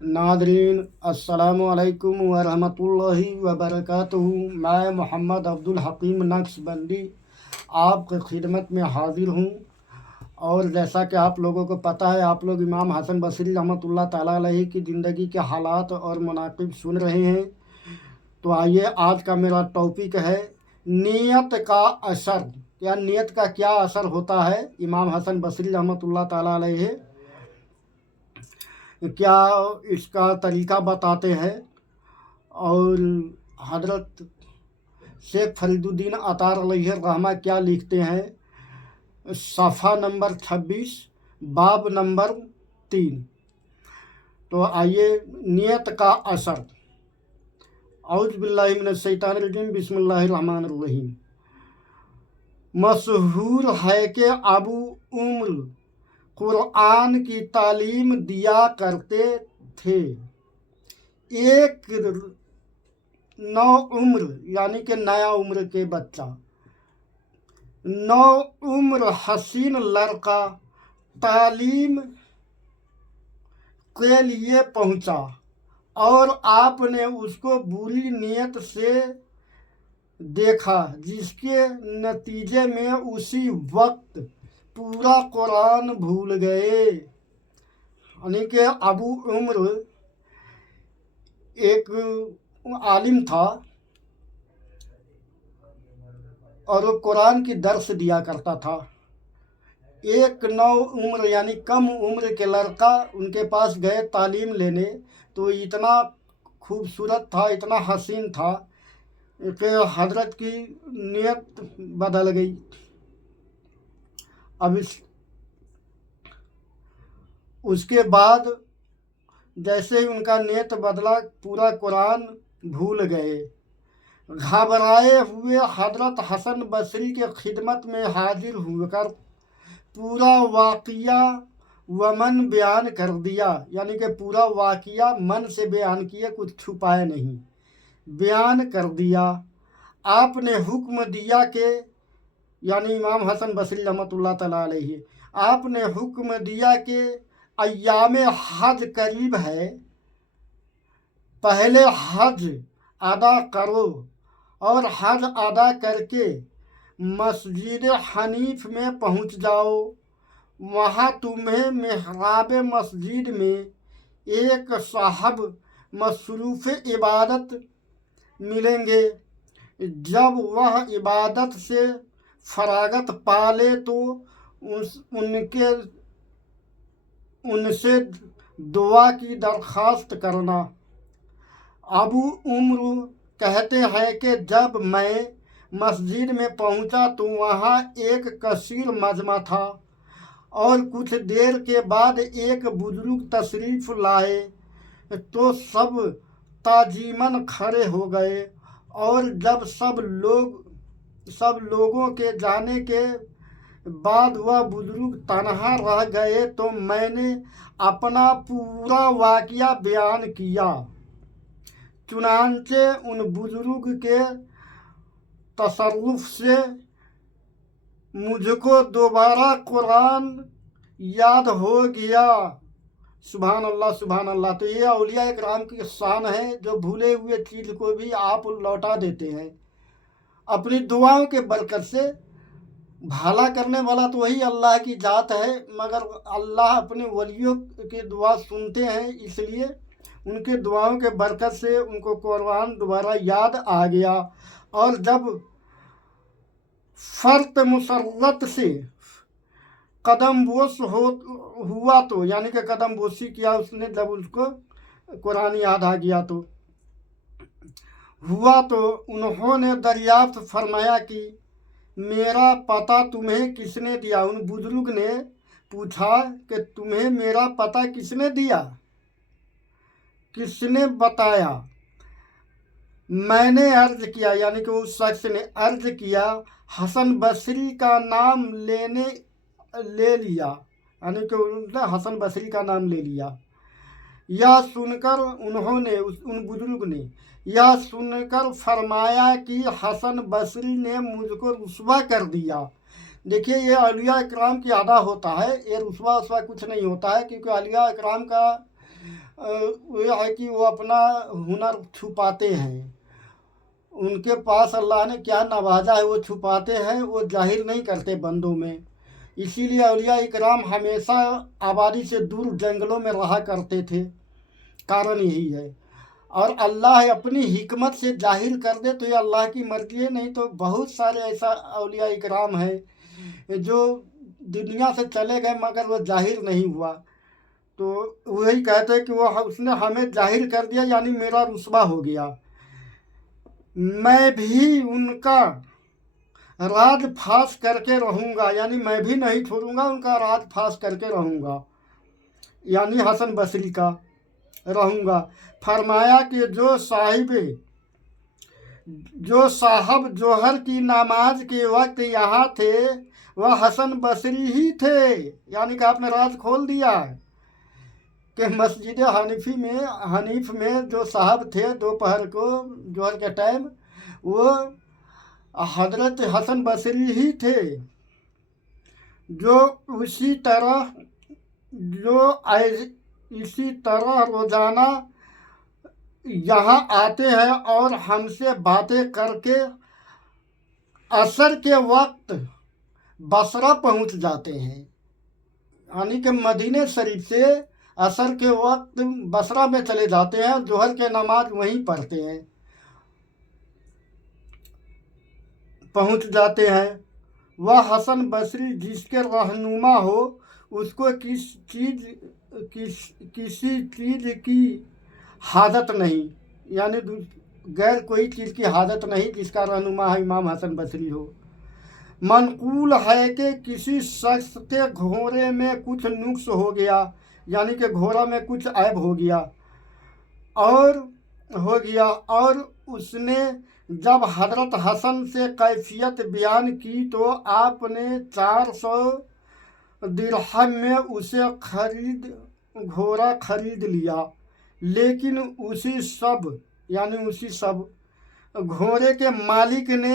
Nadreen अस्सलामु अलैकुम वरहमतुल्लाहि वबरकातुहू। मैं मोहम्मद अब्दुल हकीम नक्शबंदी आपकी खिदमत में हाज़िर हूँ। और जैसा कि आप लोगों को पता है, आप लोग इमाम हसन बसरी रहमतुल्लाह ताला अलैहि की ज़िंदगी के हालात और मनाक़िब सुन रहे हैं। तो आइए, आज का मेरा टॉपिक है नीयत का असर, या नीयत का क्या असर होता है। इमाम हसन बसरी रहमतुल्लाह ताला अलैहि क्या इसका तरीक़ा बताते हैं। और हज़रत शेख फरीदुद्दीन अतार अलैहि रहमा क्या लिखते हैं। सफ़ा नंबर 26 बाब नंबर 3। तो आइए, नियत का असर। औज़ु बिल्लाहि मिनश शैतानिर रजीम, बिस्मिल्लाहिर रहमानिर रहीम। मशहूर है कि अबू उम्र कुरान की तालीम दिया करते थे। एक नौ उम्र यानी कि नया उम्र के बच्चा, नौ उम्र हसीन लड़का तालीम के लिए पहुंचा और आपने उसको बुरी नीयत से देखा, जिसके नतीजे में उसी वक्त पूरा कुरान भूल गए। यानी कि अबू उम्र एक आलिम था और वो कुरान की दर्स दिया करता था। एक नौ उम्र यानी कम उम्र के लड़का उनके पास गए तालीम लेने, तो इतना खूबसूरत था, इतना हसीन था कि हजरत की नीयत बदल गई। अब उसके बाद जैसे ही उनका नीयत बदला, पूरा कुरान भूल गए। घबराए हुए हजरत हसन बसरी के खिदमत में हाजिर होकर पूरा वाक़िया वमन बयान कर दिया। यानी कि पूरा वाक़िया मन से बयान किए, कुछ छुपाए नहीं, बयान कर दिया। आपने हुक्म दिया कि, यानी इमाम हसन बसरी रहमतुल्लाह तआला अलैहि, आपने हुक्म दिया कि अय्यामे हज करीब है, पहले हज अदा करो और हज अदा करके मस्जिद हनीफ में पहुंच जाओ। वहाँ तुम्हें मेहराब मस्जिद में एक साहब मसरूफ़ इबादत मिलेंगे। जब वह इबादत से फरागत पाले तो उनसे दुआ की दरख्वास्त करना। अबू उम्र कहते हैं कि जब मैं मस्जिद में पहुंचा तो वहाँ एक कसीर मजमा था और कुछ देर के बाद एक बुजुर्ग तशरीफ़ लाए तो सब ताजीमन खड़े हो गए। और जब सब लोगों के जाने के बाद वह बुजुर्ग तन्हा रह गए तो मैंने अपना पूरा वाक़िया बयान किया। चुनांचे उन बुजुर्ग के तसर्रुफ से मुझको दोबारा कुरान याद हो गया। सुभान अल्लाह, सुभान अल्लाह। तो ये औलिया इकराम की शान है, जो भूले हुए चीज़ को भी आप लौटा देते हैं अपनी दुआओं के बरकत से। भला करने वाला तो वही अल्लाह की ज़ात है, मगर अल्लाह अपने वलियों की दुआ सुनते हैं, इसलिए उनके दुआओं के बरकत से उनको कुरान दोबारा याद आ गया। और जब फ़र्त मुसर्रत से कदम बोस हुआ तो, यानी कि कदम बोसी किया उसने, जब उसको कुरान याद आ गया तो उन्होंने दरियाफ्त फरमाया कि मेरा पता तुम्हें किसने दिया। उन बुजुर्ग ने पूछा कि तुम्हें मेरा पता किसने दिया, किसने बताया। मैंने अर्ज किया, यानी कि उस शख्स ने अर्ज किया, हसन बसरी का नाम ले लिया, यानी कि उन्होंने हसन बसरी का नाम ले लिया। यह सुनकर उन बुजुर्ग ने यह सुनकर फरमाया कि हसन बसरी ने मुझको रुस्वा कर दिया। देखिए, ये औलिया इकराम की अदा होता है, ये रुस्वा कुछ नहीं होता है, क्योंकि औलिया इकराम का वो है कि वो अपना हुनर छुपाते हैं। उनके पास अल्लाह ने क्या नवाजा है वो छुपाते हैं, वो जाहिर नहीं करते बंदों में। इसीलिए औलिया इकराम हमेशा आबादी से दूर जंगलों में रहा करते थे, कारण यही है। और अल्लाह अपनी हिकमत से जाहिर कर दे तो ये अल्लाह की मर्जी है, नहीं तो बहुत सारे ऐसा औलिया इकराम है जो दुनिया से चले गए मगर वो जाहिर नहीं हुआ। तो वही कहते हैं कि वो उसने हमें जाहिर कर दिया, यानी मेरा रुस्वा हो गया। मैं भी उनका राज फाश करके रहूँगा, यानी मैं भी नहीं छोड़ूंगा, उनका राज फाश करके रहूँगा, यानी हसन बसरी का रहूँगा। फरमाया कि जो साहब जोहर की नमाज के वक्त यहाँ थे वह हसन बसरी ही थे, यानी कि आपने राज खोल दिया कि मस्जिद हनीफ में जो साहब थे दोपहर को जोहर के टाइम, वो हजरत हसन बसरी ही थे। इसी तरह रोज़ाना यहाँ आते हैं और हमसे बातें करके असर के वक्त बसरा पहुँच जाते हैं, यानी कि मदीने शरीफ से असर के वक्त बसरा में चले जाते हैं, जोहर के नमाज वहीं पढ़ते हैं, पहुँच जाते हैं। वह हसन बसरी जिसके रहनुमा हो उसको किसी चीज़ की हाजत नहीं, यानी गैर कोई चीज़ की हाजत नहीं जिसका रहनुमा है इमाम हसन बसरी हो। मनकूल है कि किसी शख्स के घोड़े में कुछ नुक्स हो गया, यानी कि घोड़ा में कुछ ऐब हो गया और उसने जब हजरत हसन से कैफियत बयान की तो आपने 400 दिरहम में उसे घोड़ा खरीद लिया। लेकिन उसी सब घोड़े के मालिक ने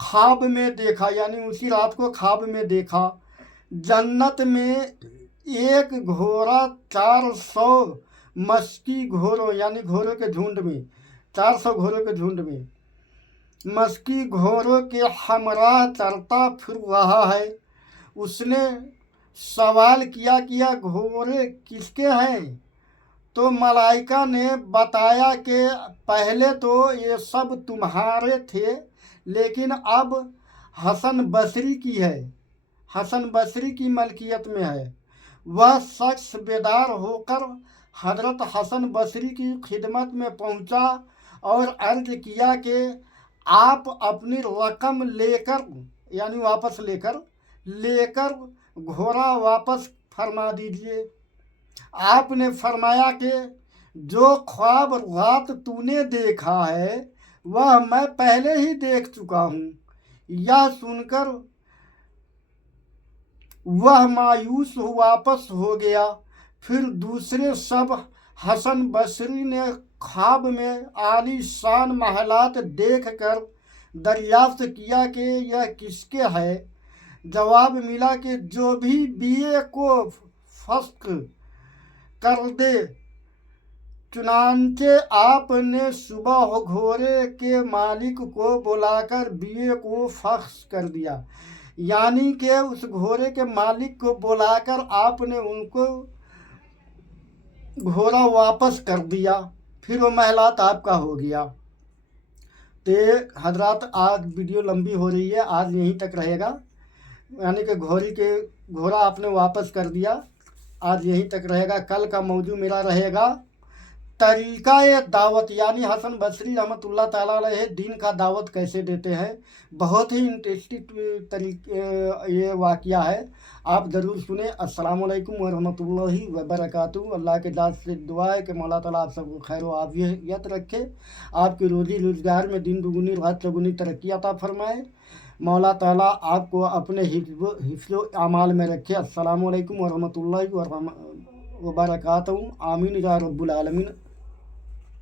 ख्वाब में देखा, यानी उसी रात को ख्वाब में देखा, जन्नत में एक घोड़ा 400 मस्की घोड़ों, यानी घोड़ों के झुंड में, 400 घोड़ों के झुंड में मस्की घोड़ों के हमरा चलता फिर रहा है। उसने सवाल किया कि यह घोड़े किसके हैं? तो मलाइका ने बताया कि पहले तो ये सब तुम्हारे थे, लेकिन अब हसन बसरी की है, हसन बसरी की मलकियत में है। वह शख्स बेदार होकर हजरत हसन बसरी की खिदमत में पहुंचा और अर्ज किया कि आप अपनी रकम लेकर, यानी वापस लेकर घोड़ा वापस फरमा दीजिए। आपने फरमाया कि जो ख्वाब रात तूने देखा है वह मैं पहले ही देख चुका हूँ। यह सुनकर वह मायूस वापस हो गया। फिर दूसरे सब हसन बसरी ने ख्वाब में आलीशान महलात देखकर दरियाफ्त किया कि यह किसके है। जवाब मिला कि जो भी बीए को फस्क कर दे। चुनांचे आपने सुबह घोड़े के मालिक को बुलाकर बीए को फस्क कर दिया, यानी कि उस घोड़े के मालिक को बुलाकर आपने उनको घोड़ा वापस कर दिया, फिर वो महलात आपका हो गया। तो हजरात आज वीडियो लंबी हो रही है, आज यहीं तक रहेगा, यानी कि घोड़ा आपने वापस कर दिया, आज यहीं तक रहेगा। कल का मौजू मेरा रहेगा तरीका दावत, यानी हसन बसरी रहमतुल्लाह ताला अलैह दीन का दावत कैसे देते हैं। बहुत ही इंटरेस्टिंग ये वाक़या है, आप ज़रूर सुने। अस्सलाम वालेकुम वरहमतुल्लाहि वबरकातुहू। अल्लाह के ज़ात से दुआ है कि मौला ताला आप सबको खैर व आफियत रखे, आपकी रोज़ी रोज़गार में दिन दुगुनी रात चौगुनी तरक्की अता फरमाए। मौला ताला आपको अपने हिफ्ज़ो अमाल में रखे। अस्सलाम वालेकुम वरहमतुल्लाहि वबरकातुहू। आमीन या रब्बुल आलमीन।